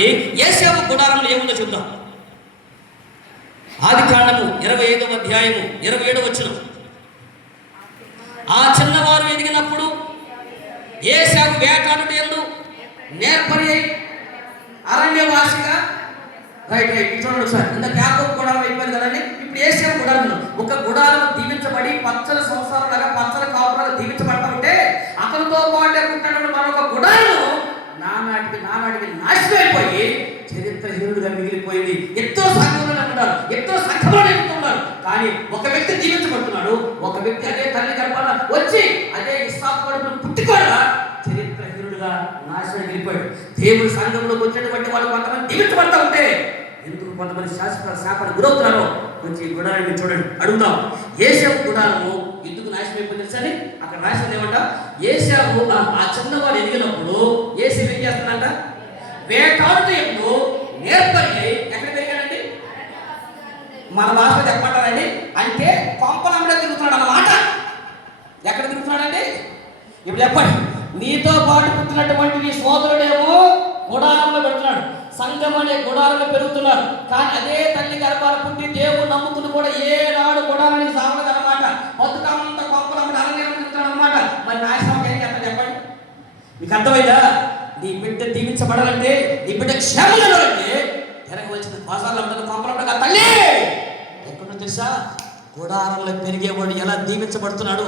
చూడండి, యేసేపు గుడారంలో ఏముందో చూద్దాం. ఆదికాండము 25వ అధ్యాయము 27వ వచనం. ఆ చిన్నవారు ఎదిగినప్పుడు యేసేపు వేటాడుట యందు నేర్పరి అయి అరణ్యవాసిగా రైట్ చూడండి సార్. ఇంత యాకోబు గుడారం అయిపోయింది కదండి. ఇప్పుడు యేసేపు గుడారంలో ఒక గుడారం దీవించబడి పచ్చల సంవత్సరాలుగా పచ్చల కాపురాలు దీవించబడతా ఉంటే అతనితో పాటే పుట్టినటువంటి మరొక గుడారం నానాటికి నాశనం అయిపోయి చరిత్రహీనుడుగా మిగిలిపోయింది. ఎంతో సంఘంలోనే ఉన్నారు, ఎంతో సంఘంలోనే ఉన్నారు. కానీ ఒక వ్యక్తి జీవించబడుతున్నాడు, ఒక వ్యక్తి అదే తల్లి గర్భాన వచ్చి అదే ఇస్సాకు కడుపున పుట్టి కూడా చరిత్రహీనుడుగా నాశనం వెళ్ళిపోయాడు. దేవుడి సంఘంలోకి వచ్చినటువంటి వాళ్ళు కొంతమంది జీవించబడతా ఉంటే ఎందుకు కొంతమంది శాపను గురవుతున్నారో కొంచెం ఈ గుడారాన్ని చూడండి, అడుగుదాం. యేసేపు గుడారము ఎందుకు నాశనం అయిపోయింది తెలుసండి? అక్కడ రాసింది ఏమంట, యేసేపు ఆ చిన్నవాడు ఎదిగినప్పుడు యేసేపు ఏం చేస్తున్నాడంట, వేటాడుతూ ఎప్పుడు నేర్పరి. ఎక్కడ పెరిగాడండి? మన భాషలో చెప్పంటారండి, అంటే కొంపలంలో తిరుగుతున్నాడు అన్నమాట. ఎక్కడ తిరుగుతున్నాడండి? ఇప్పుడు చెప్పండి, నీతో పాటు పుట్టినటువంటి నీ సోదరుడేమో గుడారంలో పెడుతున్నాడు, సంఘం అనే గుడారంలో పెరుగుతున్నారు. కానీ అదే తల్లి గర్భాలు పుట్టి దేవుడు నమ్ముకుని కూడా ఏనాడు గుడారానికి సాగలేదు అనమాట. బతుకంత కొంపలంలో అరణ్యం తిరుగుతున్నాడు అనమాట. మరి నాశనం ఏం చేస్తాడు చెప్పండి? మీకు అర్థమైందా? నీ బిడ్డ దీవించబడాలంటే, నీ బిడ్డ క్షేమంగా అంటే తిరగవలసిన పాసాలు ఉంటుంది కొంపలంలో. తల్లి ఎక్కడో తెలుసా? గుడారంలో పెరిగేవాడు ఎలా దీవించబడుతున్నాడు,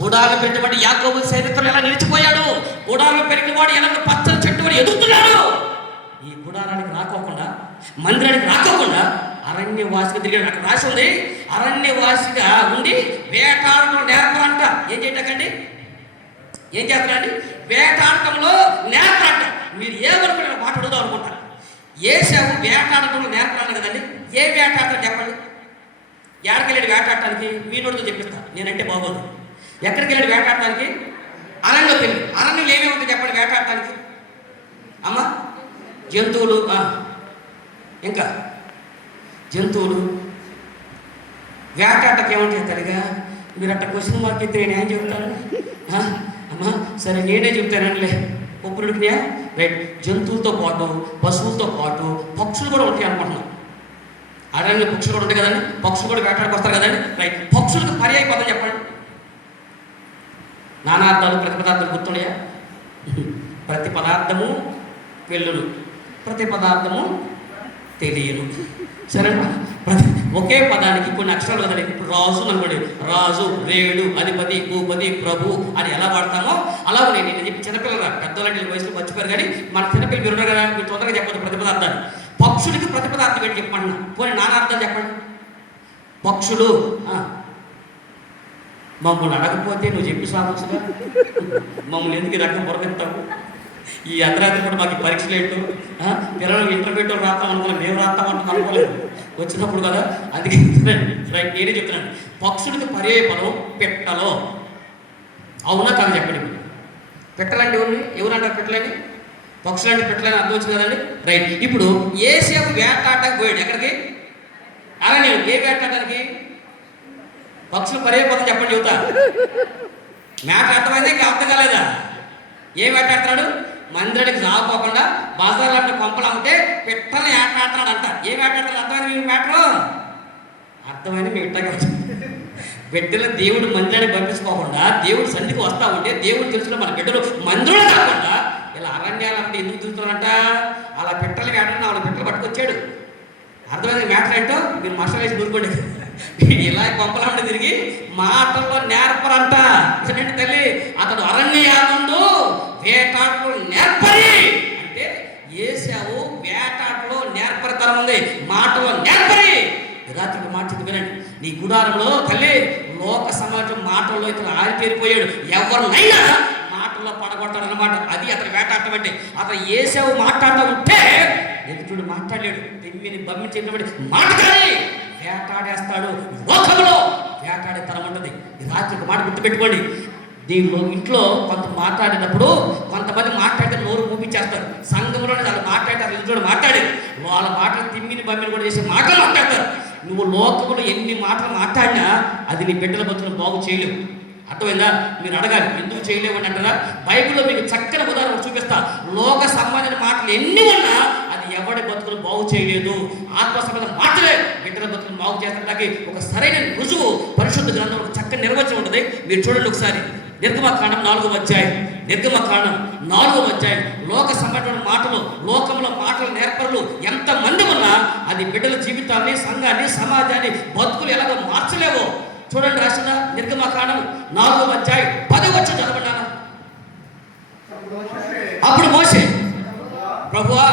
గుడారంలో పెట్టేవాడు యాకోబు చరిత్రలో ఎలా నిలిచిపోయాడు, గుడారంలో పెరిగినవాడు ఎలా పచ్చని చెట్టు వాడు ఎదుగుతున్నాడు. ఈ గుడారానికి రాకోకుండా, మందిరానికి రాకోకుండా అరణ్యవాసిగా తిరిగాడు. అక్కడ రాసి ఉంది, అరణ్యవాసిగా ఉండి వేటాడటం నేర్పరంట. ఏం చేయటండి? ఏం చేస్తారండి? వేటాడటంలో నేర్పరంట. మీరు ఏమనుకున్న మాట్లాడుదాం అనుకుంటారు. యేసేపు వేటాడటంలో నేర్పరాను కదండి. ఏ వేటాడతాడు చెప్పండి? ఎక్కడికి వెళ్ళాడు వేటాడటానికి? వీనోడితో చెప్పిస్తాను, నేనంటే బాగోదు. ఎక్కడికి వెళ్ళాడు వేటాడటానికి? అరణ్యంలోకి వెళ్ళి. అరణ్యంలో ఏమేమి ఉంటుంది చెప్పండి వేటాడటానికి? అమ్మ, జంతువులు, ఇంకా జంతువులు. వేటాటకి ఏమంటారు తల్లిగా? మీరు అట్ట క్వశ్చన్ మార్క్ అయితే నేను ఏం చెప్తాను? అమ్మా సరే నేనే చెప్తానండిలే. ఒప్పుడుకున్నాయా? రైట్. జంతువులతో పాటు, పశువులతో పాటు పక్షులు కూడా ఉంటాయి అనుకుంటున్నాం. అరణ్యంలో పక్షులు కూడా ఉంటాయి కదండి. పక్షులు కూడా వేటాడికి వస్తారు కదండి. రైట్. పక్షులకు పర్యాయ పదం చెప్పండి. నానార్థాలు, ప్రతి పదార్థాలు గుర్తున్నాయా? ప్రతి పదార్థము వెల్లులు, ప్రతి పదార్థము తెలియను. సరేనా? ఒకే పదానికి కొన్ని అక్షరాలు కదండి. ఇప్పుడు రాజు అనుకోండి, రాజు, రేడు, అధిపతి, భూపతి, ప్రభు అని ఎలా వాడతామో అలా నేను చెప్పి చిన్నపిల్లలు పెద్దవాళ్ళ వయసులో మర్చిపోయారు. కానీ మన చిన్నపిల్లలు మీరు కదా, మీరు తొందరగా చెప్పండి ప్రతి పదార్థాన్ని. పక్షులకి ప్రతి పదార్థం ఏంటి చెప్పండి. పోనీ నానార్థం చెప్పండి. పక్షులు మమ్మల్ని అడగకపోతే నువ్వు చెప్పి సాధుగా మమ్మల్ని ఎందుకు రకం పొరకెత్తావు? ఈ అర్ధరాత్రి కూడా మాకు పరీక్షలు ఏంటో, పిల్లలు ఇంటర్మీడియట్ రాస్తాం అనుకున్నాం, మేము రాస్తామంటే అనుకోలేదు వచ్చినప్పుడు కదా. అందుకే రైట్, నేనే చెప్తున్నాను. పక్షులకి పర్యాయ పదం పెట్టలో. అవునా కాదు చెప్పండి. పెట్టలంటే ఎవరంటారు? పెట్టలేని పక్షులంటే పెట్టలేని అర్థం వచ్చింది కదండి. రైట్. ఇప్పుడు యేసేపు వేటాడటానికి పోయాడు. ఎక్కడికి? అలానే ఏ వేటాడటానికి? పక్షులు పర్యాయ పదం చెప్పండి, చెబుతా. మేట అర్థమైందా? ఇంకా అర్థం కాలేదా? ఏం వేటాడుతున్నాడు? మందిరానికి రాకపోకుండా బజార్లు అంటే కొంపలు అమ్మితే పెట్టని వేటాడుతున్నాడు అంట. ఏం వేటాడుతున్నాడు? అర్థమైంది మీకు మ్యాటరు? అర్థమైంది మీ ఇట్టగా బిడ్డలు దేవుడు మందిరానికి పంపించుకోకుండా దేవుడు సన్నిధికి వస్తూ ఉంటే దేవుడు తెలుసుకున్న మన బిడ్డలు మందిరంలో కాకుండా ఇలా అరణ్యాలు అంటే ఎందుకు తిరుగుతున్నారంట? అలా పిట్టలు వేటాడిన వాళ్ళ పిట్టలు పట్టుకొచ్చాడు. అర్థమైంది మ్యాటర్ ఏంటో? మీరు మసాలా వేసి దూరుకోండి. ఇలా కొంపలంటే తిరిగి మాటల్లో నేర్పరంట. ఎందుకంటే తల్లి అతడు అరణ్యానందు వేటాటలో నేర్పరి అంటే యేసేపు వేటాటలో నేర్పరితనం ఉంది, మాటలో నేర్పరి. రాత్రికి మాట వినండి. నీ గుడారంలో తల్లి లోక సమాజం మాటల్లో ఇతను ఆరితేరిపోయాడు. ఎవరినైనా మాటల్లో పడగొట్టాడు అన్నమాట. అది అతను వేటాడటం అంటే. అతను యేసేపు మాట్లాడుతూ ఉంటే ఎదుటి మాట్లాడాడు. తెమ్మిని బమ్మి చెప్పినప్పుడు మాట్లాడి వేటాడేస్తాడు. లోకంలో వేటాడే తరం ఉంటుంది. ఈ రాత్రికి మాట గుర్తుపెట్టుకోండి. దీనిలో ఇంట్లో కొంత మాట్లాడినప్పుడు కొంతమంది మాట్లాడితే నోరు మూపించేస్తారు. సంఘంలోనే వాళ్ళు మాట్లాడతారు, ఇంట్లో మాట్లాడి వాళ్ళ మాటలు తిమ్మిని బమ్మిని కూడా చేసే మాటలు మాట్లాడతారు. నువ్వు లోకంలో ఎన్ని మాటలు మాట్లాడినా అది నీ బిడ్డల బతుకును బాగు చేయలేవు. అర్థమైందా? మీరు అడగాలి ఎందుకు చేయలేవు అని అంటారా? బైబిల్లో మీకు చక్కని ఉదాహరణ చూపిస్తా. లోక సంబంధించిన మాటలు ఎన్ని ఉన్నా అది చేయలేదు, ఆత్మ సంబంధం మార్చలేదు, బిడ్డల బతుకులు బాగు చేసడానికి ఒక సరైన రుజువు పరిశుద్ధ గ్రంథం ఒక చక్కని నిర్వచనం ఉంటుంది. మీరు చూడండి ఒకసారి. నిర్గమకాండం 4వ అధ్యాయం, నిర్గమకాండం 4వ అధ్యాయం. లోక సంబంధమైన మాటలు, లోకంలో మాటలు నేర్పరులు ఎంతమంది ఉన్నా అది బిడ్డల జీవితాన్ని, సంఘాన్ని, సమాజాన్ని, బతుకులు ఎలాగో మార్చలేవో చూడండి. రాసిన నిర్గమకాండం 4వ అధ్యాయం 10వ వచనం చదవన్నాను. అప్పుడు మోషే, ప్రభువా,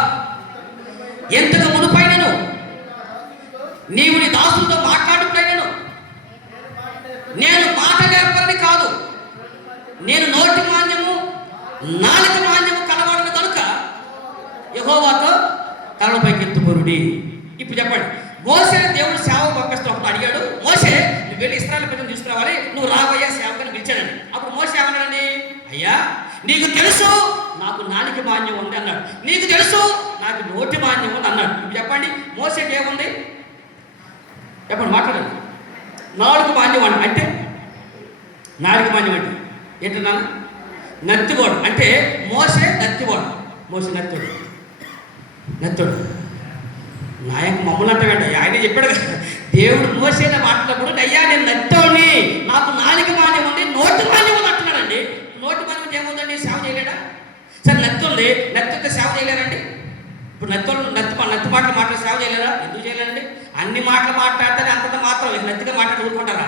ఎంతగా మునుపైనను నీవు నీ దాసులతో మాట్లాడుకున్నాను, నేను మాట నేర్పరిని కాదు, నేను నోటి మాన్యము నాలుక మాన్యము కలవాడను కనుక యెహోవాతో తలపైకి ఎత్తుకొనుడి. ఇప్పుడు చెప్పండి, మోసే దేవుడు సేవ పంపిస్తాం అప్పుడు అడిగాడు, మోసే నువ్వు వెళ్ళి ఇశ్రాయేలు ప్రజలను తీసుకురావాలి, నువ్వు రాబోయే సేవకుని పిలిచాడండి. అప్పుడు మోసే ఏమన్నాడండి, అయ్యా నీకు తెలుసు నాకు నాలుక మాన్యం ఉంది అన్నాడు, నీకు తెలుసు నాకు నోటి మాన్యం ఉంది అన్నాడు. ఇప్పుడు చెప్పండి, మోసేకి ఏముంది చెప్పండి, మాట్లాడండి. నాలుక మాన్యం అంటే నాలుక మాన్యం అంటే ఏంటన్నా, నత్తివాడు అంటే మోసే నత్తివాడు, మోసే నత్తుడు, నత్తుడు నాయకు మమ్మల్ని అంటాడండి. ఆయన చెప్పాడు కదా, దేవుడు మోసేన మాట్లాడినప్పుడు అయ్యా నేను నత్తోని, నాకు నాలుక మాన్యం ఉంది, నోటి మాన్యం ఉంది అంటున్నాడండి. నోటి మాన్యం ఏముందండి, సేవ చేయలేడా? సరే నత్తి ఉంది, నత్తితో సేవ చేయలేరండి. ఇప్పుడు నత్తి మాటలు మాట్లాడి సేవ చేయలేరా? ఎందుకు చేయలేరండి? అన్ని మాటలు మాట్లాడితే అంతంత మాత్రం నత్తిగా మాట్లాడి చదువుకుంటారా?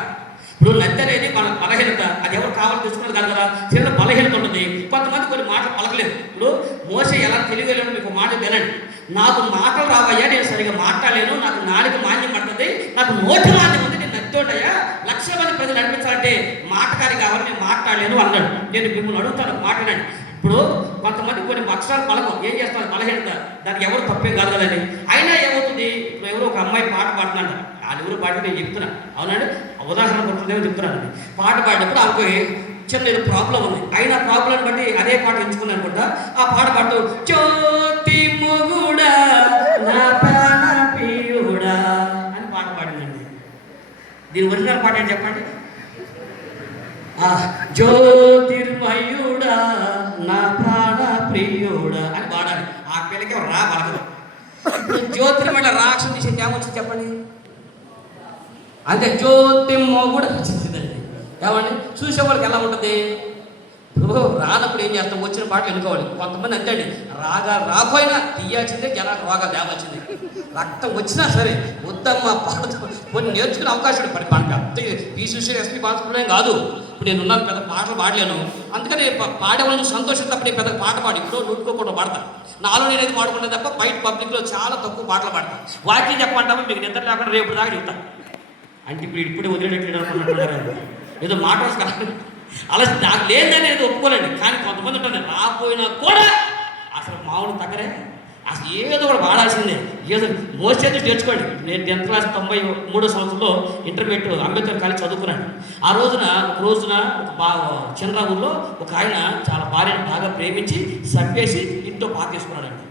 ఇప్పుడు నత్తి అనేది మన బలహీనత, అది ఎవరు కావాలి తెలుసుకున్నది కాదు కదా, చిన్న బలహీనత ఉంటుంది. కొంతమంది కొన్ని మాటలు పలకలేదు. ఇప్పుడు మోసే ఎలా తెలియగలను మీకు మాట వినండి, నాకు మాటలు రావయ్యా, నేను సరిగా మాట్లాడలేను, నాకు నాలుక మాన్యం పడుతుంది, నాకు నోటి మాన్యం ఉంది, నేను నత్తోటయ్యా, లక్షల మంది ప్రజలు నడిపించాలంటే మాటకారి కావాలి, నేను మాట్లాడలేను అన్నాడు. నేను మిమ్మల్ని అడుగుతాను, మాట్లాడండి. ఇప్పుడు కొంతమంది కొన్ని అక్షరాలు పలకం, ఏం చేస్తారు, బలహీనత, దానికి ఎవరు తప్పేం కాదు కదండి. అయినా ఏమవుతుంది, ఇప్పుడు ఎవరో ఒక అమ్మాయి పాట పాడుతున్నాడు, వాళ్ళు ఎవరు పాట నేను చెప్తున్నా, అవునండి, ఉదాహరణ కొట్టుకుంటే చెప్తున్నానండి. పాట పాడినప్పుడు ఆమెకు చిన్న ఏదో ప్రాబ్లం ఉంది, అయినా ప్రాబ్లం బట్టి అదే పాట ఎంచుకున్నాను అనుకుంటా. ఆ పాట పాడుతూ జ్యోతి మొగుడా నా ప్రాణ ప్రియుడా అని పాట పాడిందండి. దీని ఒరిజినల్ పాట ఏంటి చెప్పండి, జ్యోతిర్మయుడా నా ప్రాణ ప్రియుడా అని పాడాలి. ఆ పిల్లకి రా పలకదు. జ్యోతిర్మయుడ రాక్షసు తీసేది ఏమొచ్చింది చెప్పండి, అంతే జ్యోతిమ్మ కూడా వచ్చిందండి. ఏమండి చూసేవాళ్ళకి ఎలా ఉంటుంది, ఇప్పుడు రానప్పుడు ఏం చేస్తాం, వచ్చిన పాటలు ఎన్నుకోవాలి. కొంతమంది అంతే అండి, రాకపోయినా తీయాల్సిందే, జనాలకు రోగాలు తేవాల్సిందే, రక్తం వచ్చినా సరే వద్దమ్మా పాడుతూ కొన్ని నేర్చుకునే అవకాశం పడి మనకి అంతే. పీసీసీ ఎస్పీ బాలసుబ్రహ్మణ్యం కాదు, ఇప్పుడు నేను ఉన్నాను, పెద్ద పాటలు పాడలేను, అందుకని పాడేవాళ్ళు సంతోషం తప్ప నేను పెద్ద పాట పాడి ఇప్పుడు నూరుకోకుండా పాడతాను. నాలో నేనైతే పాడుకుంటే తప్ప బయట పబ్లిక్లో చాలా తక్కువ పాటలు పాడతాను. వాక్యం చెప్పమంటామో మీకు నిద్ర లేకుండా రేపు దాకా చెప్తాను. అంటే ఇప్పుడు ఇప్పుడే వదిలేటట్లు అనుకుంటున్నారు, ఏదో మాట కాదు, అలా నాకు లేదని ఏదో ఒప్పుకోలేండి. కానీ కొంతమంది ఉంటారు, రాపోయినా కూడా అసలు మామూలు తగ్గరే, అసలు ఏదో కూడా వాడాల్సిందే. ఏదో మోసేది నేర్చుకోండి. నేను 10th క్లాస్ 93వ సంవత్సరంలో ఇంటర్మీడియట్ అంబేద్కర్ కాలేజ్ చదువుకున్నాను. ఆ రోజున చిన్న ఊళ్ళో ఒక ఆయన చాలా భార్యను బాగా ప్రేమించి చంపేసి ఇంట్లో పాతేసుకున్నాడండి.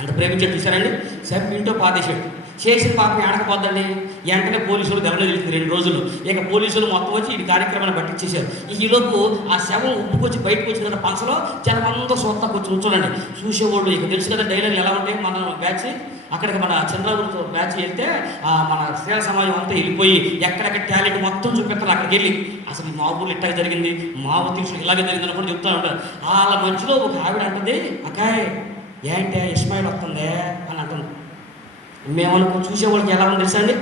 ఎంత ప్రేమించాడు చూశారండి, చంపి ఇంట్లో పాతేసాడు. చేసిన పాపం ఆడకపోద్దండి, వెంటనే పోలీసులు గమనం తెలిసింది 2 రోజులు. ఇక పోలీసులు మొత్తం వచ్చి ఈ కార్యక్రమాన్ని పట్టించేశారు. ఈలోపు ఆ శవం ఉప్పుకొచ్చి బయటకు వచ్చిన పంచలో జనమంతా సొంతకు వచ్చి ఉంచోనండి. చూసేవాళ్ళు ఇక తెలుసు కదా డైలాగ్ ఎలా ఉంటాయి. మన బ్యాచ్ అక్కడికి మన చంద్రబాబు బ్యాచ్ వెళ్తే మన శ్రేణ సమాజం అంతా వెళ్ళిపోయి ఎక్కడెక్కడ టాలెంట్ మొత్తం చూపెట్టారు. అక్కడికి వెళ్ళి అసలు మా ఊళ్ళు ఇట్లా జరిగింది, మా ఉద్దేశం ఇలాగే జరిగిందని కూడా చెప్తూ ఉంటారు. వాళ్ళ మధ్యలో ఒక ఆవిడ అంటుంది, అక్కాయ్ ఏంటి ఇస్మాయిల్ వస్తుందే అని అంటుంది. మేమనుకో చూసేవాళ్ళకి ఎలా ఉంది తెలుసా అండి,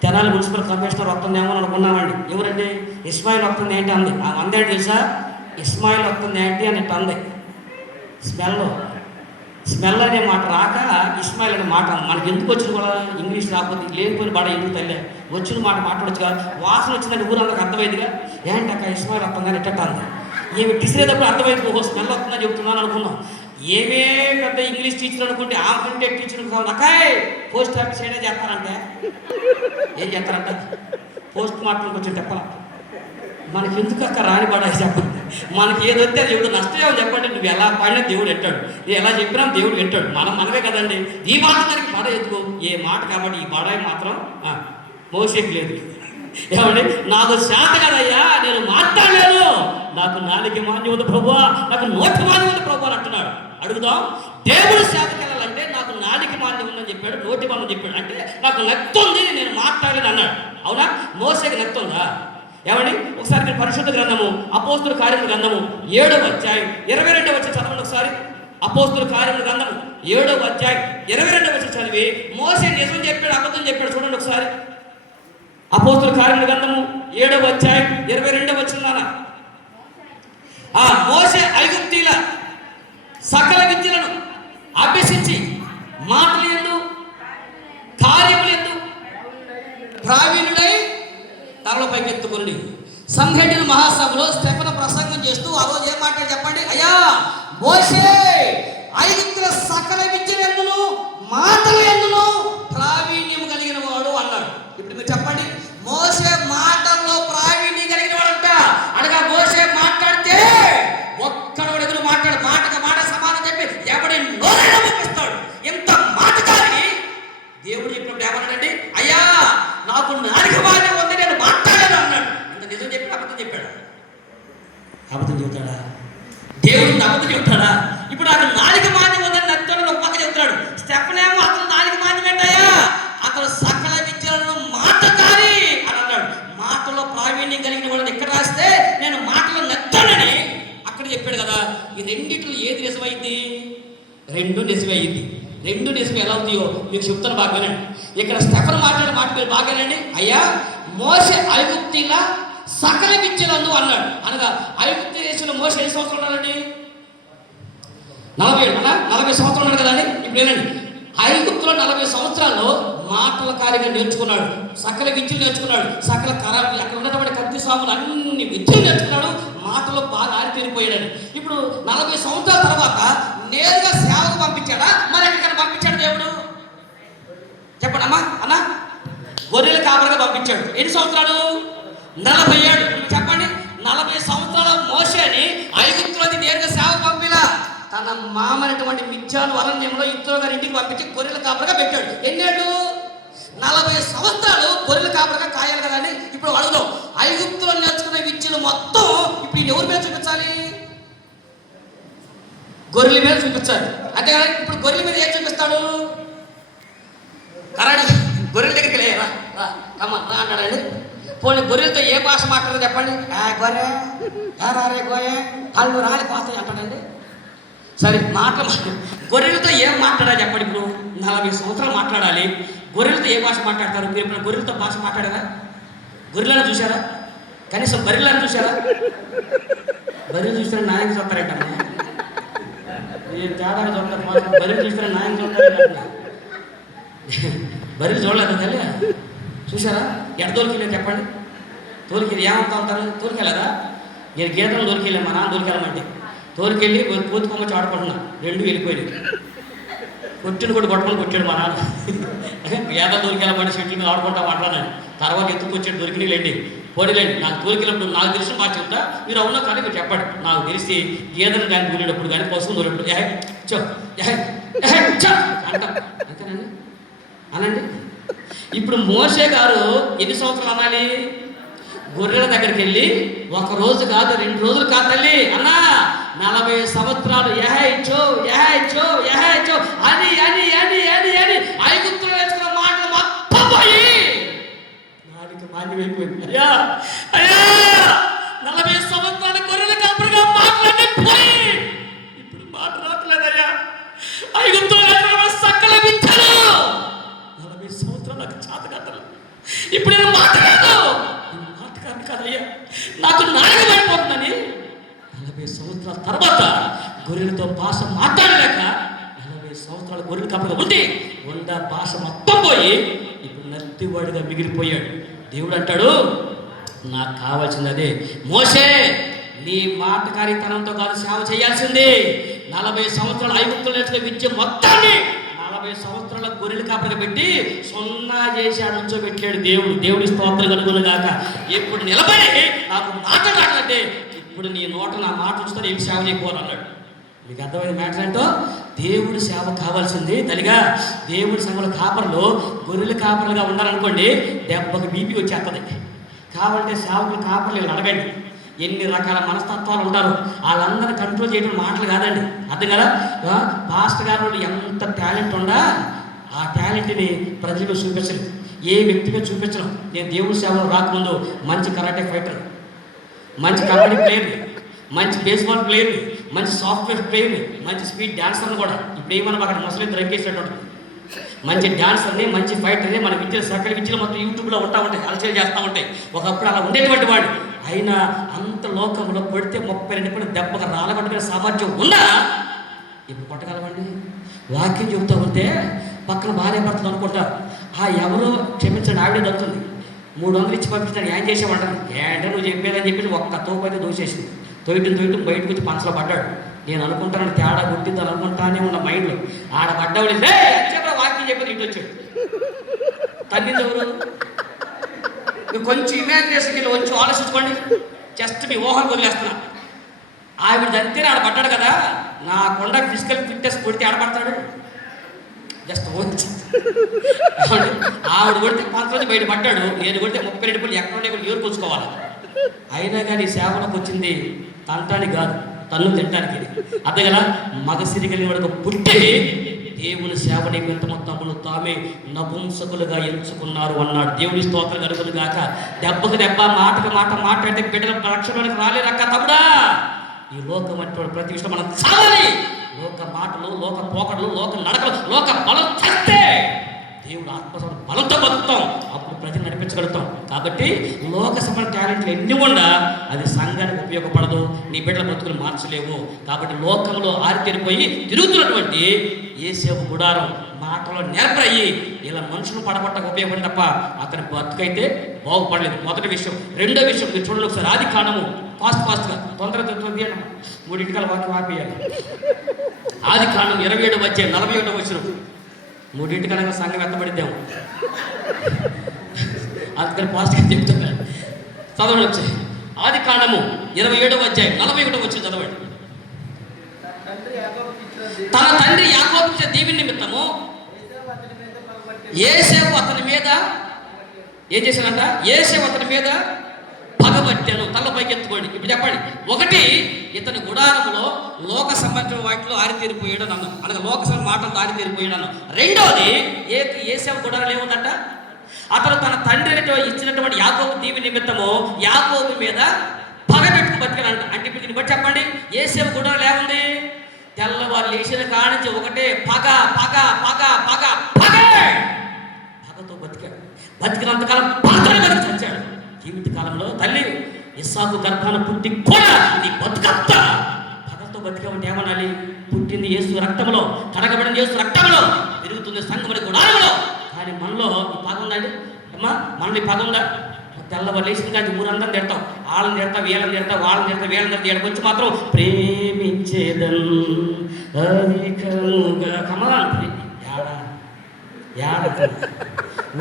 తెనాలి మున్సిపల్ కమిషనర్ వస్తుందేమో అనుకున్నామండి. ఎవరండి, ఇస్మాయిల్ వస్తుంది ఏంటి అంది. ఆ అందేంటి తెలుసా, ఇస్మాయిల్ వస్తుంది ఏంటి అని అంది. స్మెల్ అనే మాట రాక ఇస్మాయిల్ అనే మాట మనకి ఎందుకు వచ్చింది కూడా, ఇంగ్లీష్ రాకపోతే లేనిపోయిన బాడ ఎందుకు తల్లే, వచ్చిన మాట మాట్లాడొచ్చుగా, వాసన వచ్చిందని ఊరందరికి అర్థమైందిగా. ఏంటక్క ఇస్మాయిల్ వస్తుందని ఎట్ట అంది. ఏమి టిసిరేటప్పుడు అర్థమైంది, ఓహో స్మెల్ వస్తుందని చెప్తున్నాను అనుకున్నాం. ఏమే పెద్ద ఇంగ్లీష్ టీచర్ అనుకుంటే ఆ కంటే టీచర్ అక్కాయ్ పోస్ట్ ఆఫీస్ ఏడే చేస్తారంటే ఏం చేస్తారంట, పోస్ట్ మార్టం కొంచెం చెప్పాల. మనకి ఎందుకు అక్క రాని పడాలి చెప్పండి, మనకి ఏదొస్తే దేవుడు నష్టం చెప్పండి. నువ్వు ఎలా పాడినా దేవుడు వింటాడు, నువ్వు ఎలా చెప్పినా దేవుడు వింటాడు. మనమే కదండి ఈ మాట దానికి పడ ఎందుకు ఏ మాట. కాబట్టి ఈ పడాయి మాత్రం మోసేకి లేదు. ఏమండి నాకు శాత కదయ్యా, నేను మాట్లాడలేను, నాకు నాలుక మాన్యం ఉంది ప్రభువా, నాకు నోటి మాన్యం ఉంది ప్రభువా అని అంటున్నాడు. అడుగుదాం, దేవుడు శాతకి వెళ్ళాలంటే నాకు నాలుక మాన్యం ఉంది మాట్లాడని చెప్పాడు, నోటి బంధం చెప్పాడు. అంటే నాకు నత్తుంది, నేను మాట్లాడలేదు అన్నాడు. అవునా? మోసేకి నత్తుందా? ఏమండి? ఒకసారి మీరు పరిశుద్ధ గ్రంథము అపోస్తుల కార్యముల గ్రంథము 7వ అధ్యాయం 22వ వచనం చదవండి ఒకసారి. అపోస్తుల కార్యముల గ్రంథము 7వ అధ్యాయం 22వ వచనం చదివి మోసే నిజం చెప్పాడు అబద్ధం చెప్పాడు చూడండి ఒకసారి. అపోస్తుల కార్యముల గ్రంథము 7వ అధ్యాయం 22వ వచనం. మోసే ఐగుప్తీల సకల విద్యలను అభ్యసించి మాటలు యందు కార్యములు యందు ప్రావీణుడై తరలో పైకి ఎత్తుకుని సంఘటిత మహాసభలో స్టెఫెను ప్రసంగం చేస్తూ ఆ రోజు ఏం మాట్లాడి చెప్పండి? అయ్యా, మోసే ఐగుప్తుల సకల విద్యలందును మాటల యందును ప్రావీణ్యం కలిగిన వాడు అన్నాడు. ఇప్పుడు మీరు చెప్పండి, మోసే మాటల్లో ప్రావీణ్యం కలిగిన వాడంట. అనగా మోసే మాట్లాడితే ఒక్కడు ఎదురు మాట్లాడు, మాటకు మాట సమానం చెప్పి ఎవడి నోరైనా పంపిస్తాడు. ఎంత మాటకారి దేవుడు చెప్పినప్పుడు ఏమన్నాడండి? అయ్యా, నాకు నాలుగు బాగా ఉంది, నేను మాట్లాడాను అన్నాడు. ఇంత నిజం చెప్పి అబద్ధం చెప్పాడు. అబద్ధం చెబుతాడా దేవుడు? అబద్ధం చెబుతాడా? ఇప్పుడు నాకు నాలుగు మాన్యం ఉందని నత్తుని ఒక పక్క చెబుతాడు. స్టెఫెనేమో అతను నాలుగు మాన్యం ఏంటయ్యా, అతను సకల విద్యలను మాటకారి అని అన్నాడు. మాటలో ప్రావీణ్యం కలిగిన వాడిని ఎక్కడ రాస్తే నేను మాటలో నత్తానని అక్కడ చెప్పాడు కదా. ఈ రెండిట్లో ఏది నిజమైంది? రెండు నిజమైంది. రెండు నిజం ఎలా అవుతాయో మీకు చెప్తాను బాగానండి. ఇక్కడ స్టెఫెను మాట్లాడే మాట మీరు బాగానండి. అయ్యా, మోసే ఐగుప్తీల సకల విద్యలందు అన్నాడు. అనగా ఐగుప్తు దేశంలో మోసే ఎన్ని సంవత్సరాలు ఉన్నాడండి? 40 సంవత్సరాలు ఉన్నాడు కదా అండి. ఇప్పుడు ఏనండి, ఐగుప్తులో 40 సంవత్సరాల్లో మాటల కార్యంగా నేర్చుకున్నాడు, సకల విద్యలు నేర్చుకున్నాడు, సకల కరాలు అక్కడ ఉన్నటువంటి కత్తి స్వాములు అన్ని విద్యలు నేర్చుకున్నాడు, మాటలో బాగా ఆరితేరిపోయాడు. ఇప్పుడు 40 సంవత్సరాల తర్వాత నేరుగా సేవకు పంపించాడా, మరి ఎక్కడికైనా పంపించాడు దేవుడు? చెప్పండి అమ్మా. అన్న, గొర్రెల కాపరిగా పంపించాడు. ఎన్ని సంవత్సరాలు? 40 ఏళ్ళు. చెప్పండి, 40 సంవత్సరాల మోసేని ఐగుప్తులోకి నేరుగా సేవకు పంపిలా. తన మామనటువంటి మిథ్యాను అరణ్యంలో ఇత్రో గారి ఇంటికి పంపించి గొర్రెల కాపరిగా పెట్టాడు. ఎన్నేళ్ళు? 40 సంవత్సరాలు గొర్రెల కాపరిగా కాయాలి కదండి. ఇప్పుడు అడుగుదాం, ఐగుప్తులో నేర్చుకున్న విద్యలు మొత్తం ఇప్పుడు ఎవరి మీద చూపించాలి? గొర్రెల మీద చూపించాలి. అంటే ఇప్పుడు గొర్రెల మీద ఏం చూపిస్తాడు? కరాడి గొర్రెల దగ్గరికి వెళ్ళారా రా అన్నాడండి. పోనీ గొర్రెలతో ఏ భాష మాట్లాడదో చెప్పండి. గొర్రె రే గోయే వాళ్ళు రాలిపోతాయి అంటాడండి. సరే, గొర్రెలతో ఏం మాట్లాడాలి చెప్పండి. ఇప్పుడు 40 సంవత్సరాలు మాట్లాడాలి. గొర్రెలతో ఏ భాష మాట్లాడతారు? మీరు ఇప్పుడు గొర్రెలతో భాష మాట్లాడారా? గొర్రెలను చూసారా? కనీసం బర్రెలను చూసారా? బర్రెలు చూస్తే నాయన చూస్తారంట. మీరు తేడా చూస్తారు. బర్రెలు చూస్తే నాయన చూస్తారంట. బర్రెలు చూడలేదు తల్లి, చూసారా? ఎడ తోలికెళ్ళారు చెప్పండి. తోలికెళ్ళి ఏమంతా ఉంటారు? తోలికెళ్ళదా? నేను గీతలు తోలికెళ్ళాను, మా నాన్న తోలికెళ్ళమంటే తోలికెళ్ళి కోతి కొమ్మ ఆడుకుంటున్నా, 2 వెళ్ళిపోయింది. కొట్టిన కూడా కొట్టమని కొట్టాడు మా నాన్న. గీతలు తోలికెళ్ళమంటే చెట్ల మీద ఆడుకుంటా మాట్లాడాను. తర్వాత ఎత్తుకొచ్చాడు, దొరికినలేండి పోడీలేండి. నాకు తోలికెళ్ళినప్పుడు నాకు తెలిసిన మాట చెప్తా, మీరు అవునా కానీ మీరు చెప్పండి. నాకు తెలిసి గీతను దాన్ని తోలేటప్పుడు కానీ కోసం తోలేటప్పుడు అంట అంతేనండి అనండి. ఇప్పుడు మోసే గారు ఎన్ని సంవత్సరాలు అనాలి? గొర్రెల దగ్గరికి వెళ్ళి 1 రోజు కాదు 2 రోజులు కాదు తల్లి అన్నా, 40 సంవత్సరాలు యెహోవా అని అని అని అని అని ఐగుప్తులో నేర్చుకున్న మాటలు మొత్తం పోయి నాలుగు మాన్యమైపోయింది. అయ్యా అయ్యా, 40 సంవత్సరాలు గొర్రెల కాపరిగా మాట్లాడి పోయి ఇప్పుడు మాట రావట్లేదయ్యా. ఐగుప్తులో నేర్చుకున్న సకల విద్యలు 40 సంవత్సరాలు నాకు చేత కథలు. ఇప్పుడు నేను మాట్లాడలేదు, మాటకాన్ని కాదయ్యా, నాకు నాయన పడిపోతుందని 40 సంవత్సరాల తర్వాత గొర్రెలతో భాష మాట్లాడలేక 40 సంవత్సరాలు గొర్రెల కాపరిగా ఉండ భాష మొత్తం పోయి ఇప్పుడు నత్తివాడిగా మిగిలిపోయాడు. దేవుడు అంటాడు, నాకు కావాల్సింది అదే. మోసే, నీ మాటకారితనంతో కాదు సేవ చేయాల్సింది. 40 సంవత్సరాలు ఐగుప్తులో నేర్చుకున్న విద్య మొత్తాన్ని 40 సంవత్సరాల గొర్రెల కాపరిగా పెట్టి 0 చేసి ఆ నుంచో పెట్టాడు దేవుడు. దేవుడి స్తోత్రం కలుగునుగాక. ఇప్పుడు నిలబడి నాకు మాట్లాడాలంటే ఇప్పుడు నీ నోట నా మాట వస్తే ఏం సేవ చేయకపోవాలన్నాడు. మీకు అర్థమైన మ్యాటర్ ఏంటో? దేవుడి సేవ కావాల్సింది తల్లిగా. దేవుడి సేవల కాపర్లు గొర్రెల కాపర్లుగా ఉండాలనుకోండి, దెబ్బకి బీపీ వచ్చేస్తుంది. కావాలంటే సేవకులు కాపర్లు అడగండి, ఎన్ని రకాల మనస్తత్వాలు ఉంటారు. వాళ్ళందరినీ కంట్రోల్ చేయడం మాటలు కాదండి, అర్థం కదా. పాస్టర్ గారు ఎంత టాలెంట్ ఉండా ఆ టాలెంట్ని ప్రజలు చూపించలేదు, ఏ వ్యక్తిగా చూపించడం. నేను దేవుడి సేవలో రాకముందు మంచి కరాటే ఫైటర్, మంచి కబడ్డీ ప్లేయర్ని, మంచి బేస్బాల్ ప్లేయర్ని, మంచి సాఫ్ట్వేర్ ప్లేయర్ని, మంచి స్పీడ్ డాన్సర్ని కూడా. ఇప్పుడు ఏమన్నా అక్కడ ముసలి రంకేసినటువంటి మంచి డాన్సర్ని, మంచి ఫైటర్ని మన విద్యలు సకల విద్యలు మొత్తం యూట్యూబ్లో ఉంటాయి, అలచేలు చేస్తూ ఉంటాయి. ఒకప్పుడు అలా ఉండేటువంటి వాడు. అయినా అంత లోకంలో కొడితే 32 పడి దెబ్బగా రాలగొట్టుకునే సామర్థ్యం ఉన్నా ఇప్పుడు కొట్టగలవండి. వాక్యం చెబుతూ ఉంటే పక్కన భార్య భర్తలు అనుకుంటారు, ఎవరో క్షమించండి ఆవిడే దొరుకుతుంది, 300 ఇచ్చి పంపిస్తాను ఏం చేసేవాళ్ళని. ఏంటో నువ్వు చెప్పేదని చెప్పి ఒక్క తోపైతే దోసేసింది. తొయ్యటం బయటకు వచ్చి పంచలో పడ్డాడు. నేను అనుకుంటాను తేడా గుర్తిద్దు అనుకుంటానే ఉన్న మైండ్లో ఆడ పడ్డవాళ్ళు వాక్యం చెప్పి ఇంటి వచ్చాడు. తల్లిది ఎవరు? కొంచెం ఇమాజినేషన్కి కొంచెం ఆలోచించుకోండి. జస్ట్ మీ ఊహను వదిలేస్తున్నా. ఆవిడ అంతేనే ఆడ పడ్డాడు కదా, నా కొండ ఫిజికల్ ఫిట్నెస్ కొడితే ఆడపడతాడు. జస్ట్ వచ్చి ఆవిడ కొడితే 10 బయట పడ్డాడు, నేను కొడితే 32 పళ్ళు ఎక్కడ ఉండే కూడా ఏరుకొచ్చుకోవాలి. అయినా కానీ సేవలకు వచ్చింది తంటానికి కాదు, తన్ను తింటానికి. అదే కదా మగసిరి కలిగిన వాడికి పుట్టి దేవుని సేవ నిమిత్తము తమను తామే నపుంసకులుగా ఎంచుకున్నారు అన్నాడు. దేవుని స్తోత్రం కలుగును గాక. దెబ్బకు దెబ్బ, మాటకు మాట మాట్లాడితే బిడ్డల రక్షణలోకి రాలేరక్క తమ్ముడా. ఈ లోకం అంటే ప్రతి విషయం మనం చావాలి. లోక మాటలు, లోక పోకడలు, లోక నడకలు, లోక బలం చేస్తే దేవుడు ఆత్మ బలంతో బతుకుతాం, అప్పుడు ప్రజలు నడిపించగలుగుతాం. కాబట్టి లోక సంబంధ టాలెంట్లు ఎన్ని ఉన్నా అది సంఘానికి ఉపయోగపడదు, నీ బిడ్డల బతుకులు మార్చలేవు. కాబట్టి లోకంలో ఆరితేరిపోయి తిరుగుతున్నటువంటి యేసేపు గుడారం మాటలో నేర్పరయ్యి ఇలా మనుషులు పడగొట్టక ఉపయోగపడి తప్ప అతని బతుకైతే బాగుపడలేదు. మొదటి విషయం. రెండో విషయం మీరు చూడండి ఒకసారి. ఆది కాండము ఫాస్ట్గా తొందరగా 3 వాక్యం ఆపేయాలి. ఆది కాండం 27 అధ్యాయం 41 వచనం. 3 కనుక సంఘం ఎత్తబడిద్దాము. అందుకని ఫాస్ట్గా చెప్తున్నాను, చదవండి వచ్చాయి. ఆది కాండము 27 అధ్యాయం 41 వచనం చదవండి. తన తండ్రి యాకోబు ఇచ్చిన దీవెన నిమిత్తము యేసేపు అతని మీద ఏం చేశాడంట? యేసేపు అతని మీద పగబట్టాను. తల పైకెత్తుకోండి. ఇప్పుడు చెప్పండి. ఒకటి, ఇతని గుడారంలో లోక సంబంధించిన వాటిలో ఆరితేరిపోయాడు అన్నాను, అనగా లోక సంబంధ మాటలు ఆరితేరిపోయాడు అన్నాను. రెండోది, యేసేపు గుడారంలో ఏముందంట? అతను తన తండ్రి ఇచ్చినటువంటి యాకోబు దీవెన నిమిత్తము యాకోబు మీద పగబెట్టుకు బతికాడంట. అంటే ఇప్పుడు దీన్ని బట్టి చెప్పండి, యేసేపు గుడారంలో ఏముంది? తెల్లవారు లేచిన కానించి ఒకటే పగ పగ పగ పగ పగే. పగతో బతికాడు. బతికినంతకాలం పగని బతికి చచ్చాడు. జీవిత కాలంలో తల్లి ఇస్సాకు గర్భాన పుట్టి కూడా నీ బతుకంతా పగతో బతికామంటే ఏమనాలి? పుట్టింది యేసు రక్తంలో, కడగబడింది యేసు రక్తంలో, పెరుగుతుంది సంఘముడి గుడారంలో. కానీ మనలో ఈ పగ ఉందండి అమ్మా, మనలో ఈ పగ ఉందా? తెల్లవారు లేచిన కానీ ఊరందరం తిడతాం, వాళ్ళని తిడతాం, వీళ్ళని తిడతాం, వాళ్ళని తిడతాం, వీళ్ళని తిడతాం. ఇక్కడికి వచ్చి మాత్రం ప్రేమించేదన్ అధికముగా కమలాలి.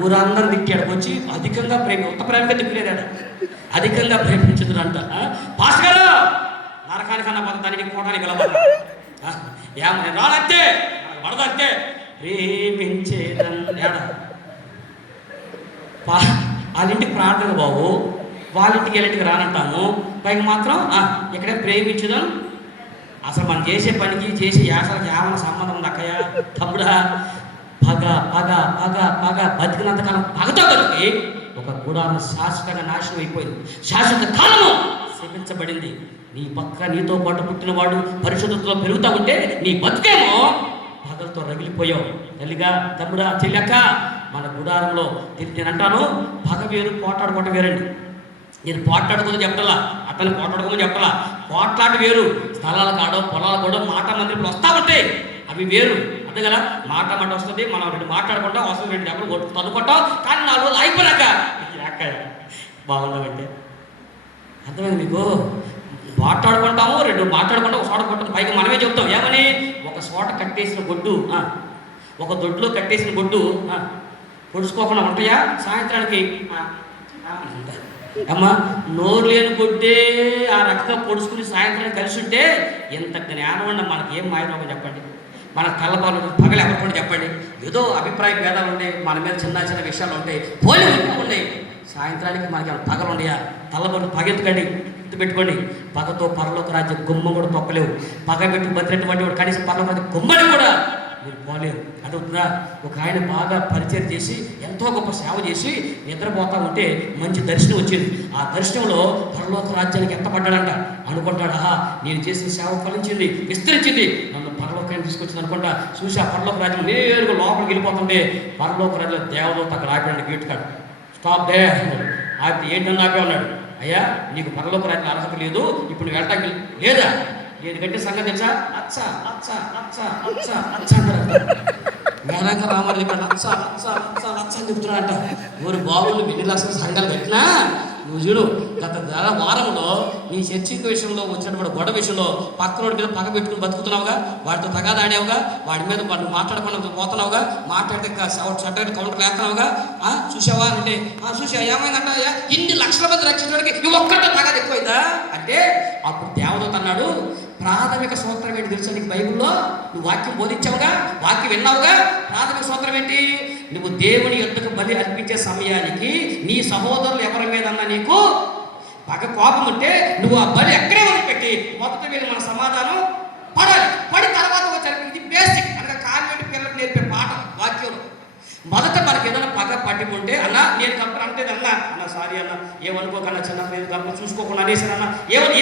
ఊరందరం తిట్టాడికి వచ్చి అధికంగా ఉత్త ప్రేమగా తిప్పలేదాడు, అధికంగా ప్రేమించదు అంట. పాస్టర్ గారు నరకానికన్నా మన దానికి కోటానికి వెళ్ళబడ్డా ఏమని రాడంతే పడదంతే ప్రేమించేదన్ ఏడా. వాళ్ళ ఇంటికి ప్రార్థన బాబు, వాళ్ళ ఇంటికి వీళ్ళింటికి రానంటాము, పైకి మాత్రం ఇక్కడే ప్రేమించడం. అసలు మనం చేసే పనికి చేసే యాసలకి ఏమైనా సంబంధం ఉంది అక్కయ్య తమ్ముడా? పగ పగ పగ పగ బతికినంతకాలం పగతో బతికి ఒక గుడారం శాశ్వతంగా నాశనం అయిపోయింది. శాశ్వత కాలము శపించబడింది. నీ పక్క నీతో పాటు పుట్టినవాడు పరిశుద్ధతలో పెరుగుతూ ఉంటే నీ బతుకేమో పగలతో రగిలిపోయావు. తల్లిగా తమ్ముడా చెల్లెక్క, మన గుడారంలో నేను అంటాను, పగ వేరు పోట్లాడుకోవటం వేరండి. నేను పోట్లాడుకోదని చెప్పాలా, అతను పోట్లాడుకోమని చెప్పాలా. పోట్లాట వేరు. స్థలాల కాడో పొలాల కూడా మాట మంత్రి వస్తూ ఉంటాయి, అవి వేరు. అంతే కదా, మాట వస్తుంది, మనం 2 మాట్లాడుకుంటాం, అవసరం 2 దెబ్బలు తనుకుంటాం. కానీ 4 రోజులు అయిపోయాక బాగుందామంటే అర్థమైంది మీకు? మాట్లాడుకుంటాము, 2 మాట్లాడుకుంటాం, ఒక చోట కొట్టాం, పైకి మనమే చెప్తాం ఏమని? ఒక చోట కట్టేసిన గొడ్డు, ఒక దొడ్లో కట్టేసిన గొడ్డు పొడుచుకోకుండా ఉంటాయా? సాయంత్రానికి అమ్మ నోరు లేని గొడ్డే ఆ రకంగా పొడుచుకుని సాయంత్రానికి కలిసి ఉంటే ఎంత జ్ఞానం ఉండ. మనకి ఏం మాయరోగం చెప్పండి? మన కళ్ళపాలు పగలు ఎవరు చెప్పండి? ఏదో అభిప్రాయ భేదాలు ఉంటాయి, మన మీద చిన్న చిన్న విషయాలు ఉంటాయి, పోలి ఉన్నాయి. సాయంత్రానికి మనకి పగలు ఉండయా? తల్లబడి పగెత్తుకండి, పెట్టుకోండి. పగతో పరలోక రాజ్యం గుమ్మ కూడా తొక్కలేవు. పగ పెట్టి బతినటువంటి వాడు కనీసం పరలోక రాజ్యం గుమ్మని కూడా మీరు పోలేరు. అదవుతుందా? ఒక ఆయన బాగా పరిచయం చేసి ఎంతో గొప్ప సేవ చేసి నిద్రపోతా ఉంటే మంచి దర్శనం వచ్చింది. ఆ దర్శనంలో పరలోక రాజ్యానికి ఎంత పడ్డాడంట. అనుకుంటాడు, ఆహా నేను చేసిన సేవ ఫలించింది, విస్తరించింది, నన్ను పరలోకాన్ని తీసుకొచ్చింది అనుకుంటా. చూసి ఆ పరలోక రాజ్యం నేరుగా లోపలికి వెళ్ళిపోతుంటే పరలోక రాజ్యం దేవదూత అక్కడ ఆపాడు గేట్ కాడ. స్టాప్ డే ఆపి ఏంటని ఆపే ఉన్నాడు. అయ్యా నీకు పరలోక రాజ్యం అర్హత లేదు, ఇప్పుడు నువ్వు వెళ్ళటానికి లేదా? ఎందుకంటే సంగతి తెలుసా? అచ్చ అచ్చ అచ్చ అచ్చ అచ్చ అంటారు. మేనక రామారు ఇక్కడ లచ్చ లచ్చ లచ్చ లచ్చ అని చెప్తున్నా అంట. ఊరు బాబులు 2 లక్షల సంఘాలు పెట్టినా నువ్వు చూడు, గత వారంలో నీ చర్చిక విషయంలో వచ్చినటువంటి గొడవ విషయంలో పక్కనోడి మీద పగ పెట్టుకుని బతుకుతున్నావుగా, వాడితో తగాదాడావుగా, వాడి మీద వాడిని మాట్లాడకుండా పోతున్నావుగా, మాట్లాడితే చట్ట కౌంటర్ వేస్తున్నావుగా. చూసావా అంటే చూసా ఏమైందంట, ఇన్ని లక్షల మంది రక్షించడానికి నువ్వు ఒక్కటే తగాది ఎక్కువైందా అంటే అప్పుడు దేవదూత అన్నాడు, ప్రాథమిక సూత్రం ఏంటి తెలుసా నీకు బైబిల్లో? నువ్వు వాక్యం బోధించావుగా, వాక్యం విన్నావుగా. ప్రాథమిక సూత్రం ఏంటి? నువ్వు దేవుని యొద్దకు బలి అర్పించే సమయానికి నీ సహోదరులు ఎవరి మీదన్నా నీకు పగ కోపం ఉంటే నువ్వు ఆ బలి ఎక్కడే వదిలిపెట్టి మొదట వెళ్ళి మన సమాధానం పడాలి. పడి తర్వాత వచ్చారు. ఇది బేసిక్ అనగా కాన్వెంట్ పిల్లలకు నేర్పే పాఠం వాక్యం. మొదట మనకి ఏదైనా పగ పట్టుకుంటే అన్న నేను తప్పని అంటే అన్న సారీ అన్న ఏమనుకోకన్నా చిన్న తప్ప చూసుకోకుండా అనేసాను అన్న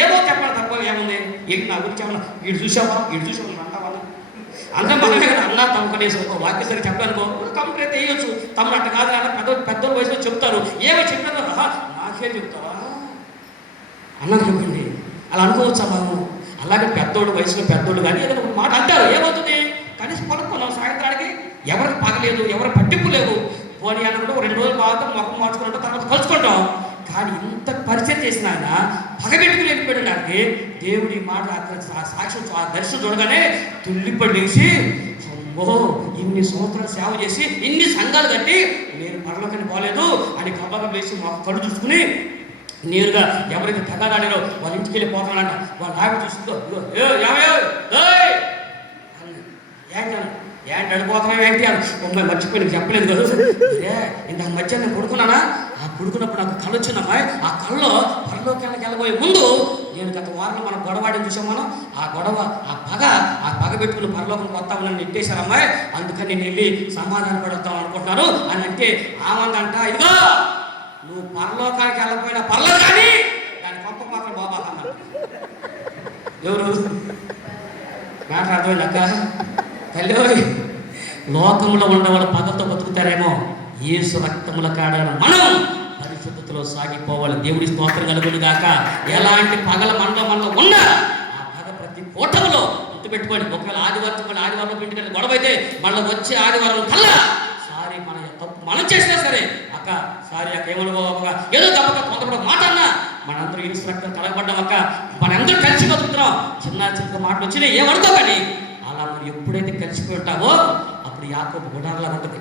ఏదో చెప్పాలి తప్ప ఏముంది ఏంటి నా గురించి ఏమన్నా వీడు చూసావా అంటావా అందరం మనమే కదా అన్న తమ్ముకనేసి ఒక వాక్య సరి చెప్పానుకో కంప్లీట్ వేయొచ్చు. తమ్ముడు అట్ట కాదు అన్న పెద్దోళ్ళ వయసులో చెప్తారు. ఏమో చెప్పాను నాకే చెప్తావా అన్నకు చెప్పండి అలా అనుకోవచ్చా మనం? అలాగే పెద్దోడు వయసులో పెద్దోళ్ళు కానీ ఏదైనా ఒక మాట అంటారు, ఏమవుతుంది? కనీసం పడుకున్నాం సాయంత్రానికి, ఎవరికి పగలేదు, ఎవరు పట్టింపు లేదు. పోనీ అన్నప్పుడు 2 రోజులు బాగా మొఖం మార్చుకుంటాం, తర్వాత కలుసుకుంటాం. కానీ ఇంత పరిచయం చేసిన ఆయన పగబెట్టుకుని వెళ్ళిపోయడానికి దేవుడి మాట సాక్ష్యం దర్శనం చూడగానే తుల్లిపడేసి అమ్మో ఇన్ని సంవత్సరాలు సేవ చేసి ఇన్ని సంఘాలు కట్టి నేను పరలోకానికి పోలేదు అని కబాగా వేసి కళ్ళు చూసుకుని నేరుగా ఎవరైతే తగాడాడారో వాళ్ళ ఇంటికి వెళ్ళిపోతానంట. వాళ్ళ ఆవిడ చూస్తుందో ఏంటి అడిపోతున్నావు ఏంటి అని మమ్మల్ని మర్చిపోయి చెప్పలేదు కదా. ఇంత మధ్య నేను పడుకున్నానా, ఆ పడుకున్నప్పుడు నాకు కళ వచ్చిందమ్మా. ఆ కళ్ళలో పరలోకానికి వెళ్ళబోయే ముందు నేను గత వారంలో మనం గొడవాడని చూసాం. మనం ఆ గొడవ ఆ పగ పెట్టుకుని పరలోకం వస్తామని నెట్టేశారమ్మాయి. అందుకని నేను వెళ్ళి సమాధానం పడతాం అనుకుంటున్నాను అని అంటే ఆమందంట, ఇదిగో నువ్వు పరలోకానికి వెళ్ళకపోయినా పర్లేదు కానీ దాని పంప మాత్రం బాబా అన్నారు. ఎవరు మాట అర్థమైందక్క? తల్లి లోకంలో ఉన్నవాళ్ళు పగతో బతుకుతారేమో, యేసు రక్తముల కాడన మనం పరిశుద్ధతలో సాగిపోవాలి. దేవుడి స్తోత్రం కలుగును గాక. ఎలాంటి పగల మనలో ఉన్నా ఆ పగ ప్రతి కూటమిలో గుర్తుపెట్టుకోండి. ఒకవేళ ఆదివారం ఇంటికి గొడవ అయితే మళ్ళీ వచ్చే ఆదివారం కల్లా సారీ మన తప్పు మనం చేసినా సరే అక్క సారీ అక్క ఏమనుకోక ఏదో తప్పక కొంతమంది మాట అన్నా మనందరూ యేసు రక్తం కలగబడ్డాం అక్క, మనందరూ కలిసి బతుకుతున్నాం. చిన్న మాటలు వచ్చినాయి ఏమనుకోకండి. అలా నువ్వు ఎప్పుడైతే కలిసిపోయి ఉంటావో అప్పుడు యాకోబు గుడారలా ఉంటుంది.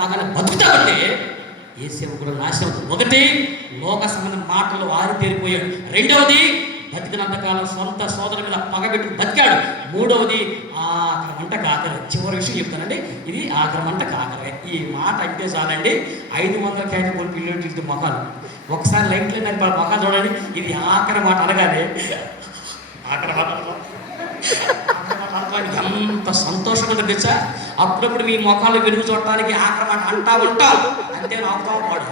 పగని బతుకుతామంటే యేసేపు కూడా నాశనం అవుతుంది. ఒకటి లోక సంబంధం మాటలు ఆరితేరిపోయాడు. రెండవది బతికినంతకాలం సొంత సోదరు మీద పగబెట్టుకు బతికాడు. మూడవది ఆఖరి మంటకు ఆఖరి. చివరి విషయం చెప్తానండి, ఇది ఆఖరి మంటకు ఆఖరే. ఈ మాట అంటే చాలండి 500 కేటగిరీ పిల్లలు మొఖాలు ఒకసారి లైట్లు మొఖాలు చూడండి. ఇది ఆఖరి మాట అనగానే ఆఖరి మాట ఎంత సంతోషంగా తెచ్చా. అప్పుడప్పుడు మీ మొఖాలు వెలుగు చూడటానికి ఆఖరి మాట అంటా ఉంటాం అంతే. నాకుతా వాడు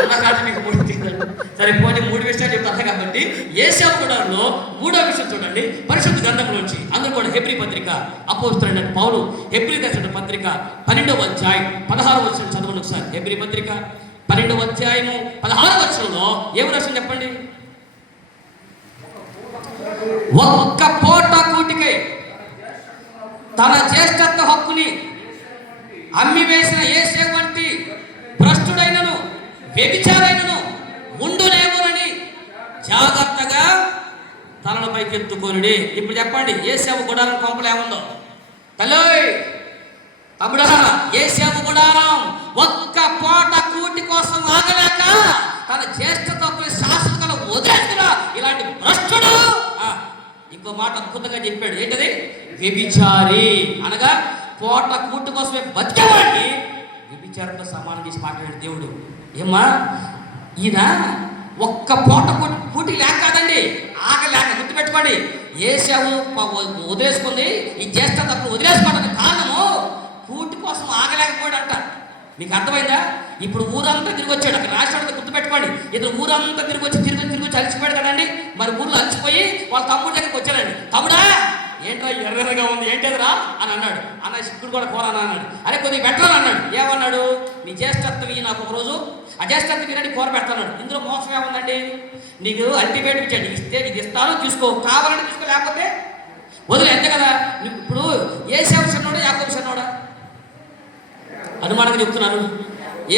అన్నకాదు మీకు 3 తిన్నాడు. సరే పోనీ 3 విషయాలు చెప్తాను కాబట్టి యేసేపు గుడారంలో 3వ విషయం చూడండి. పరిశుద్ధ గ్రంథం నుంచి అందరూ కూడా హెబ్రీ పత్రిక అపోస్తలుడైన పౌలు హెబ్రీ రాసిన పత్రిక 12వ అధ్యాయం 16వ వచనం చదవండి ఒకసారి. హెబ్రీ పత్రిక 12వ అధ్యాయము 16వ వచనంలో ఏమి రాసింది చెప్పండి. ఒక్క పూట కూటికై తన జ్యేష్ఠత్వ హక్కుని అమ్మివేసిన యేసేపు వంటి భ్రష్టుడైనను వ్యభిచారైనను ఉండులేమోనని జాగ్రత్తగా తనల పైకి ఎత్తుకోనుడి. ఇప్పుడు చెప్పండి యేసేపు గుడారం కొంపలు ఏముందో తల్లి తమ్ముడా. యేసేపు గుడారం ఒక్క పూట కూటి కోసం ఆగలేక తన జ్యేష్ఠత్వ శాశ్వతంగా వదిలేస్తున్నా ఇలాంటి భ్రష్టుడు. ఇంకో మాట అద్భుతంగా చెప్పాడు. ఏంటది? వ్యభిచారి అనగా పూట కూటి కోసమే బతికేవాడిని వ్యభిచారంతో సమానం చేసి మాట్లాడాడు దేవుడు. ఏమ్మా ఈయన ఒక్క పూట కూటి లేక కాదండి, ఆగలేక గుర్తుపెట్టుకోండి. ఏసావు వదిలేసుకుంది ఈ జ్యేష్ఠ తప్పుడు వదిలేసుకోవడానికి కారణము కూటి కోసం ఆగలేకపోయాడంట. మీకు అర్థమైందా? ఇప్పుడు ఊరంతా తిరిగి వచ్చాడు. అక్కడ రాష్ట్రానికి గుర్తుపెట్టుకోండి. ఇతను ఊరంతా తిరిగి వచ్చి అలసిపోయాడు కదండి. మరి ఊర్లో అలసిపోయి వాళ్ళ తమ్ముడి దగ్గరికి వచ్చాడండి. తమ్ముడా ఏంట్రా ఎర్రగా ఉంది ఏంటేదిరా అని అన్నాడు. అన్న సిక్కుడు కూడా కూర అని అన్నాడు. అరే కొద్దిగా పెట్టాలని అన్నాడు. ఏమన్నాడు? నీ జ్యేష్ఠత్వం ఇవి నాకు ఒక రోజు అజ్యేష్ఠత్వం ఇరని కూర పెడతాడు. ఇందులో మోసం ఏముందండి? నీకు అల్టిమేట్ ఇచ్చాడు. ఇస్తే ఇది ఇస్తాను తీసుకో, కావాలంటే తీసుకో, లేకపోతే వదిలే, అంతే కదా. ఇప్పుడు ఏసేవ చిన్నోడా యాకోబు చిన్నోడా? అనుమానంగా చెప్తున్నాను.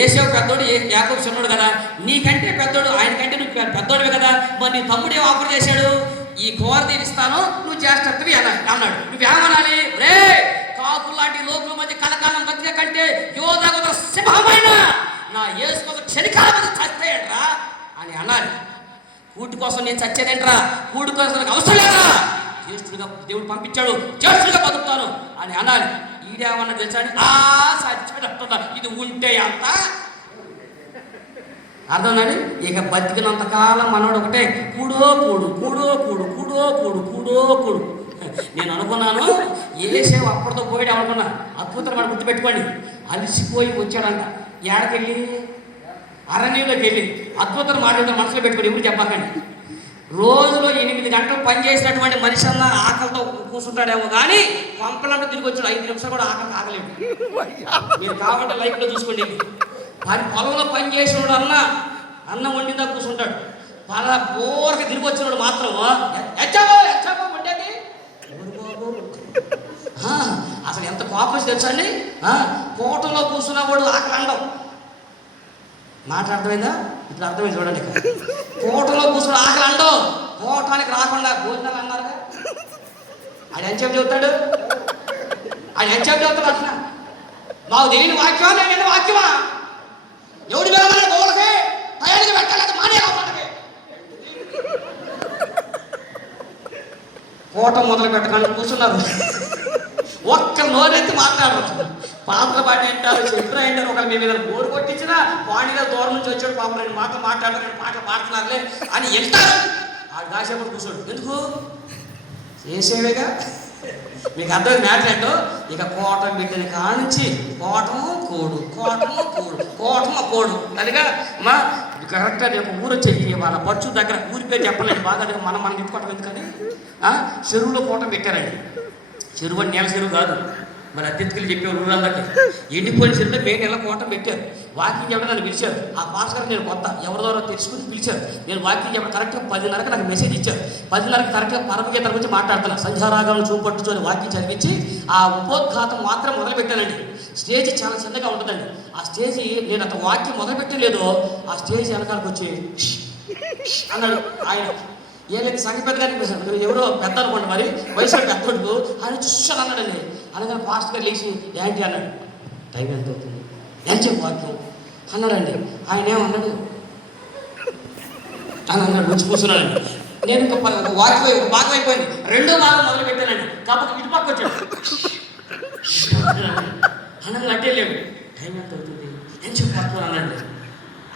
ఏసేవ పెద్దోడు, యాకోబు చిన్నోడు కదా. నీకంటే పెద్దోడు, ఆయనకంటే నువ్వు పెద్దోడివే కదా. మరి నీ తమ్ముడు ఏం ఆఫర్ చేశాడు? ఈ కూర తీస్తాను, నువ్వు చేస్తవి అన్నాడు. నువ్వేమనాలి? రే కాకులు లాంటి లోకుల మధ్య కలకాలం బతికే కంటే యోధ సింహమైన నా యేసు కోసం క్షణికాల మధ్య చచ్చేయంట్రా అని అనాలి. కూటి కోసం నేను చచ్చేదేంట్రా? కూటి కోసం నాకు అవసరం లేదా? జ్యేష్ఠుడిగా దేవుడు పంపించాడు, జ్యేష్ఠుడిగా బతుకుతాను అని అనాలి. ఈడేమన్నా తెలుసా? చచ్చిపోయినట్టున్నా ఇది ఉంటే అంత అర్థండి. ఇక బతికినంత కాలం మనోడు ఒకటే కూడో కూడు, కూడో కూడు, కూడో కూడు, కూడో కూడు. నేను అనుకున్నాను ఏసేవ అప్పటితో పోయాడు అనుకున్నా. అద్భుతం మనం గుర్తుపెట్టుకోండి. అలసిపోయి వచ్చాడంట. ఏడకెళ్ళి అరణ్యంలోకి వెళ్ళి అద్భుతం మాట్లాడుతూ మనసులో పెట్టుకోండి. ఎవరు చెప్పకండి. రోజులో 8 గంటలు పనిచేసినటువంటి మనిషి అన్న ఆకలితో కూర్చుంటాడేమో కానీ పంపలంటే తిరిగి వచ్చాడు. 5 నిమిషాలు కూడా ఆకలి ఆగలేడు. మీరు కాబట్టి లైఫ్లో చూసుకోండి. పొలంలో పని చేసినోడు అన్నం వండిందా కూర్చుంటాడు. బోరక తిరిగి వచ్చినోడు మాత్రం ఎచ్చావో వండేది. అసలు ఎంత కోపం తెలుసా అండి? కోటలో కూర్చున్నవాడు ఆకలి అండం. మాట అర్థమైందా? ఇప్పుడు అర్థమైంది చూడండి. కోటలో కూర్చుని ఆకలి అండం. కోటానికి రాకుండా భోజనాలు అన్నారుగా. ఆయన ఎంచేపు చెబుతాడు అంటున్నా. మాకు తెలియని వాక్యమా? నేను వాక్యమా? ఎవడి మీద గోలకి తయారీగా పెట్టలేదు మానేయాలి. కోట మొదలు పెట్టకుండా కూర్చున్నారు. ఒక్క నోరెత్తి మాట్లాడరు. పాటలు పాడి అంటారు, చిత్ర అంటారు. ఒకరు మీ మీద బోరు కొట్టించినా వాడిగా దూరం నుంచి వచ్చాడు పాపం 2 మాటలు మాట్లాడారు, 2 పాటలు పాడుతున్నారులే అని వెళ్తారు. ఆడు కాసేపు కూర్చోడు. ఎందుకు? చేసేవేగా. మీకు అర్థమైంది మ్యాటర్ ఏంటో? ఇక కోటం బిడ్డని కానించి కోటము కోడు, కోటము కోడు, కోటము కోడు అదిగా మా కరెక్ట్గా రేపు ఊరు వచ్చేది వాళ్ళ పచ్చు దగ్గర ఊరి పేరు చెప్పలేదు. బాగా మనం తిప్పుకోవటం ఎందుకని చెరువులో కోటం పెట్టారండి. చెరువు అని నేల చెరువు కాదు. మరి అతిథులు చెప్పారు ఊరందరికీ. ఎండిపోయిన చెరువులో మెయిన్ ఎలా కోటం పెట్టారు. వాకింగ్ చెప్పడం నన్ను పిలిచారు. ఆ పాస్ గారు నేను కొత్త ఎవరి ద్వారా తెలుసుకుని పిలిచారు. నేను వాకింగ్ చెప్పడం కరెక్ట్గా 10:30కి నాకు మెసేజ్ ఇచ్చారు. 10:30కి కరెక్ట్గా పరమగీత గురించి మాట్లాడుతున్నా. సంధ్యారాగాలను చూపట్టుకొని వాకింగ్ చదివించి ఆ ఉపోద్ఘాతం మాత్రం మొదలుపెట్టానండి. స్టేజ్ చాలా చిన్నగా ఉంటుందండి. ఆ స్టేజ్ నేను అంత వాక్యం మొదలుపెట్టలేదో ఆ స్టేజ్ వెనకాలకు వచ్చి అన్నాడు ఆయన. ఏళ్ళకి సంఖ్య పెద్దగా ఎవరో పెద్ద అనుకోండి, మరి వయసు పెద్దోడు ఆయన చూసాను అన్నాడండి. అనగా ఫాస్ట్ గారు లేచి ఏంటి అన్నాడు. టైం ఎంత అవుతుంది? ఏం చెప్పు వాక్యం అన్నాడండి. ఆయన ఏమన్నాడు అని అన్నాడు. వచ్చి కూర్చున్నాడండి. నేను ఇంకా ఒక భాగం అయిపోయింది. 2వ భాగం మొదలు పెట్టానండి. కాబట్టి ఇటు పక్క వచ్చాడు. అనగా అంటే లేవు. టైం ఎంత అవుతుంది? ఏం చెప్పు వాక్యం అన్నాడు.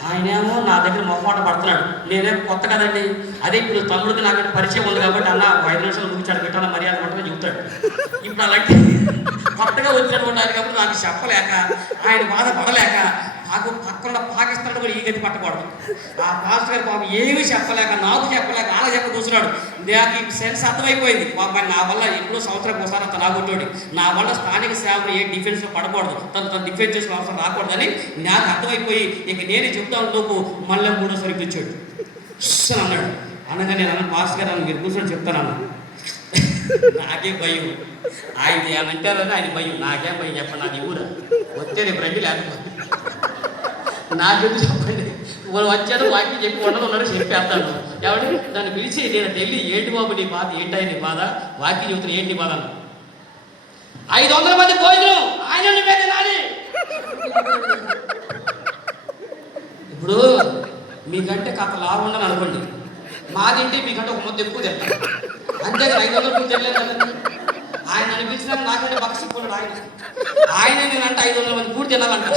ఆయనేమో నా దగ్గర మొహమాట పడుతున్నాడు. నేనేమో కొత్త కదండి. అదే ఇప్పుడు తమ్ముడికి నాకు పరిచయం ఉంది కాబట్టి అన్న 5 నిమిషాలు ముగించాడు పెట్టాల మర్యాద పట్టుకొని చెబుతాడు. ఇప్పుడు అలాంటి కొత్తగా వచ్చినటువంటి ఆయన కాబట్టి నాకు చెప్పలేక ఆయన బాధ పడలేక నాకు పక్కన పాకిస్తాన్ కూడా ఈ గతి పట్టకూడదు. ఆ పాస్టర్ గారు పాపం ఏమీ చెప్పలేక నాకు చెప్పలేక ఆడ చెప్ప కూర్చున్నాడు. నాకు ఈ సెన్స్ అర్థమైపోయింది. పాపం నా వల్ల ఎప్పుడో సంవత్సరానికి ఒకసారి అంత నాగొట్టోడు. నా వల్ల స్థానిక సేవలు ఏ డిఫెన్స్లో పడకూడదు, తను డిఫెన్స్ చేసుకునే అవసరం రాకూడదని నాకు అర్థమైపోయి ఇక నేనే చెప్తాను లోపు మళ్ళీ 3వసారి పిలిచాడు అన్నాడు. అనగా నేను అన్న పాస్టర్ గారు మీరు కూర్చొని చెప్తాను. నాకే భయం. ఆయన ఏమంటారని ఆయన భయం. నాకేం భయం చెప్పండి. నాకు ఊరా వస్తే రేపు రండి లేకపోతే నాకెందుకు చెప్పండి. వాళ్ళు వచ్చాడు వాక్యం చెప్పి ఉన్నాడు చెప్పేస్తాడు. ఎవడు దాన్ని పిలిచి నేను వెళ్ళి ఏంటి బాబు నీ బాధ ఏంటాయి నీ బాధ వాక్యం చెబుతున్నా ఏంటి నీ బాధ అన్న. 500 మంది భోజనం ఆయన తినాలి. ఇప్పుడు మీకంటే కాస్త లాభం ఉందని అనుకోండి. మాదింటే మీకంటే ఒక ముద్ద ఎక్కువ తింటారు. అంతేగా 500 మంది తినలేదు కదండి. ఆయన అనిపించినా నాకంటే బక్సిపోయాడు ఆయన నేనంటే 500 మంది కూడి తినాలంట.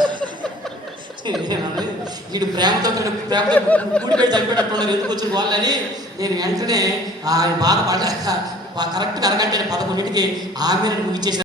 వీడు ప్రేమతో కూడి పెట్టి చనిపోయేటట్టున్నారు. ఎందుకు వచ్చిన వాళ్ళని నేను వెంటనే ఆయన బాధపడ్డాక కరెక్ట్గా అరగంట 11ంటికి ఆమెను ముగిచేసిన